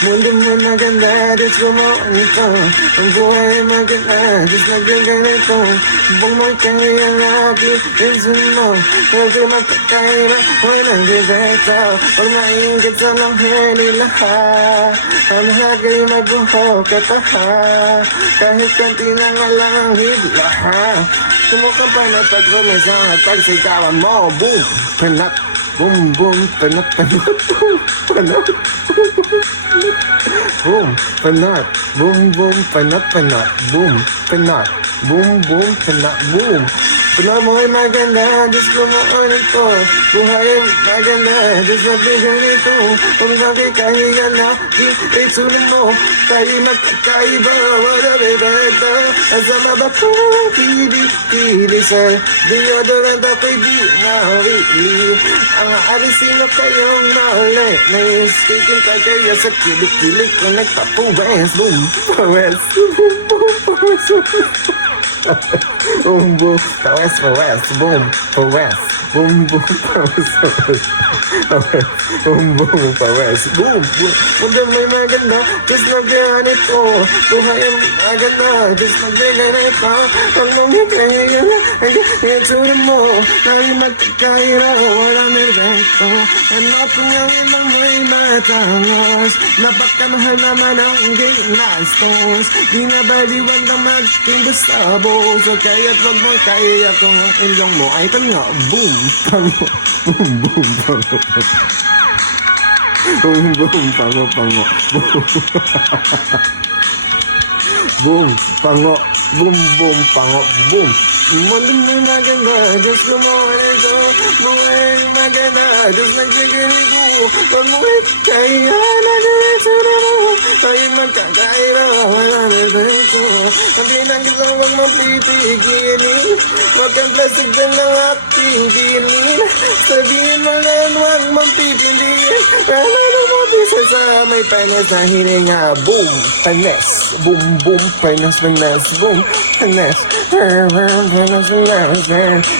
Mundo mo maganda, Diyos ko mo ito. Ang buhay maganda, Diyos nagkaganito. Bang mo kaya ang apitin mo. Kasi magkakaira, walang dibeta. Pag maingit sa langhe nila ha. Ang hagay magbuhok at ha. Kahit kanti na nga lang ang hibla ha. Sumukang pa na pag-rumisang at pagsikawan mo. Boom! Panat! Boom! Boom! Panat! Panat! Boom! Panat! Boom! Panat! Boom! Boom! Panat! Panat! Boom! Panat! Boom! Boom! Panat! Boom! Puna mo ay maganda, Diyos ko mo ulit ko. Buhay ay maganda, Diyos na bigyan nito. Kung bakit kahiga na, isunin mo. Tayo magkakaiba, wala bebeda. Asama ba po, pili sa deodorant ako'y di nawili. Ang arisino kayong mauli. Naistikin ka kaya sa kilik-kilik kung nagtapuwes. Boom, pawes, boom, boom, pawes. Boom, boom, pawes, pawes, boom, pawes. Boom, boom, pawes, pawes. Boom, boom, pawes. Boom, boom. Mundo may maganda, Diyos nagganito. Buhay ang maganda, Diyos nagganito. Ang mga kaya na, ang itsura mo. Tayo magkakaira, wala merbento. Hanapin ang ibang may matangos. Napakamahal naman ang ginastos. Di na baliwan kang maging gustabo. So kaya't wag mo kaya kung ang ilong mo ay tanga. Boom, pango. Boom, boom, pango. Boom, boom, pango, pango. Boom, pango. Boom, boom, pango. Boom. Mundo may maganda, Diyos lumawan ito. Buhay maganda, Diyos nagbigay ko. Pag buhay kaya nag-iitsura mo. Tayo magkakaira, wala na bento. Hindi lang kita huwag mong pitigilin. Huwag kang plastic dyan ng ating dinin. Sabihin mo lang huwag mong pipiliin. Wala na mo bisa sa may panas na hininga. Boom, panas. Boom, boom, panas, panas. Boom, panas. Panas, panas,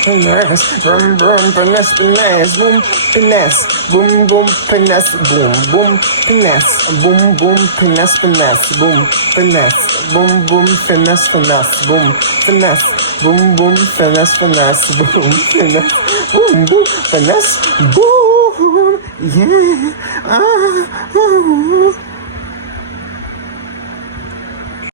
panas. Boom, boom, panas, panas. Boom, panas. Boom, boom, panas. Boom, boom, panas. Boom, boom, panas, panas. Boom, panas. Boom, boom, panas, panas. Boom, panas. Boom, boom, panas, panas. Boom, panas. Boom, boom, panas. Boom. Yeah. Ah.